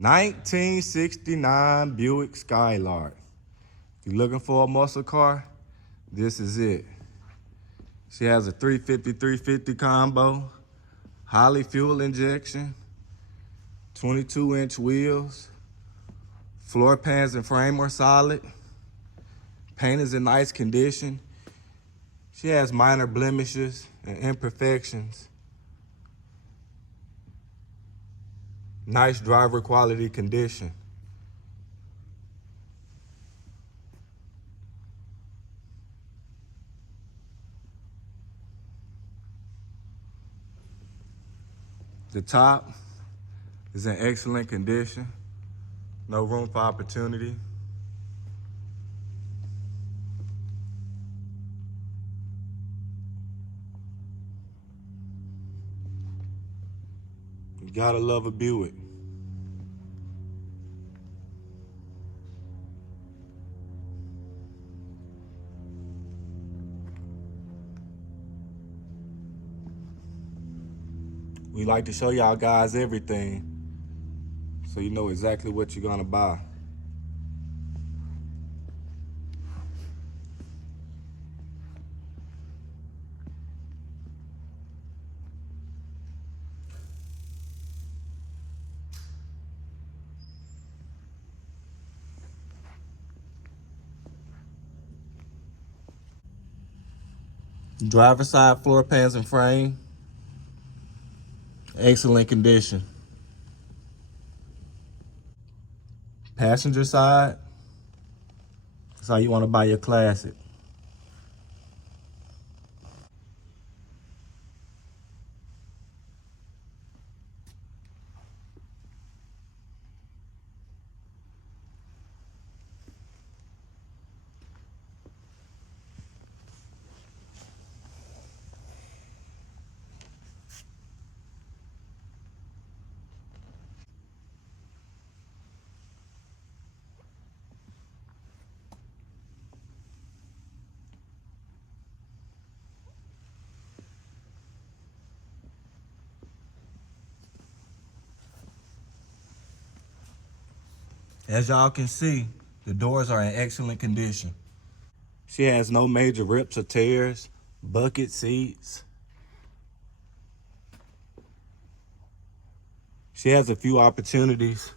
1969 Buick Skylark. If you're looking for a muscle car, this is it. She has a 350 combo, highly fuel injection, 22-inch wheels, floor pans and frame are solid, paint is in nice condition. She has minor blemishes and imperfections. Nice driver quality condition. The top is in excellent condition. No room for opportunity. You gotta love a Buick. We like to show y'all guys everything so you know exactly what you're gonna buy. Driver side floor pans and frame, excellent condition. Passenger side, that's how you want to buy your Classic. As y'all can see, the doors are in excellent condition. She has no major rips or tears, bucket seats. She has a few opportunities,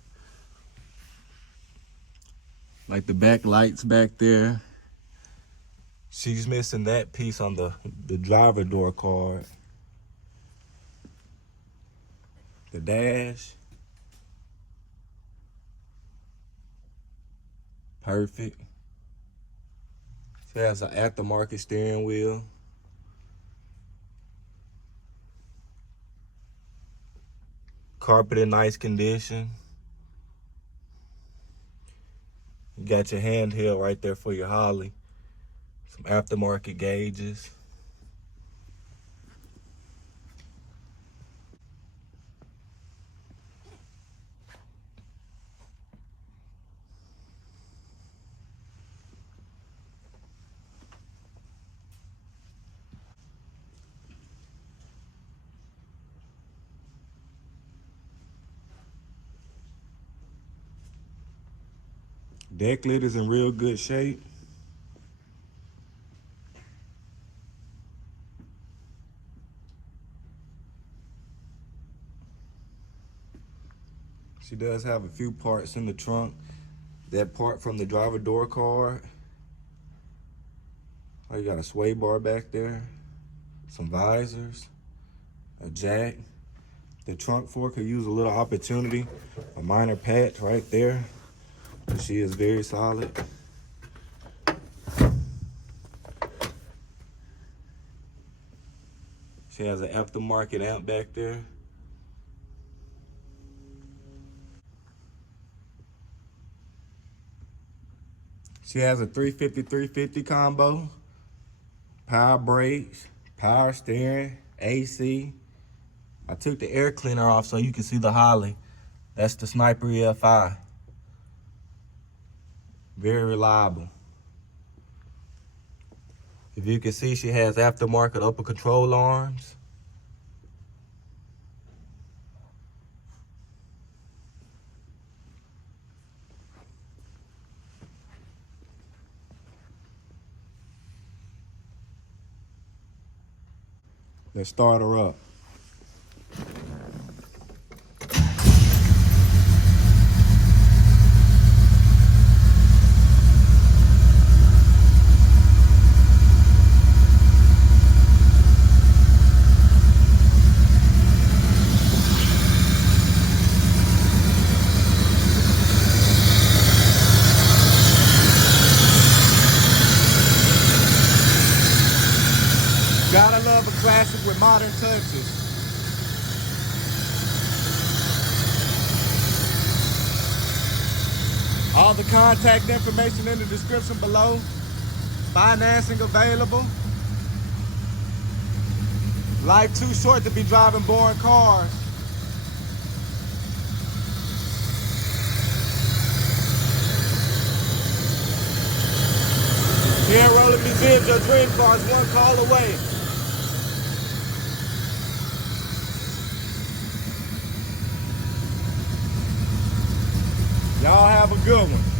like the back lights back there. She's missing that piece on the driver door card. The dash, perfect. She has an aftermarket steering wheel. Carpet in nice condition. You got your handheld right there for your Holly. Some aftermarket gauges. Deck lid is in real good shape. She does have a few parts in the trunk. That part from the driver door card. Oh, you got a sway bar back there, some visors, a jack. The trunk fork could use a little opportunity, a minor patch right there. But she is very solid. She has an aftermarket amp back there. She has a 350 combo, power brakes, power steering, AC. I took the air cleaner off so you can see the Holly. That's the Sniper EFI. Very reliable. If you can see, she has aftermarket upper control arms. Let's start her up. Gotta love a classic with modern touches. All the contact information in the description below. Financing available. Life too short to be driving boring cars. Here at Rolling Museums, your dream car is one call away. Y'all have a good one.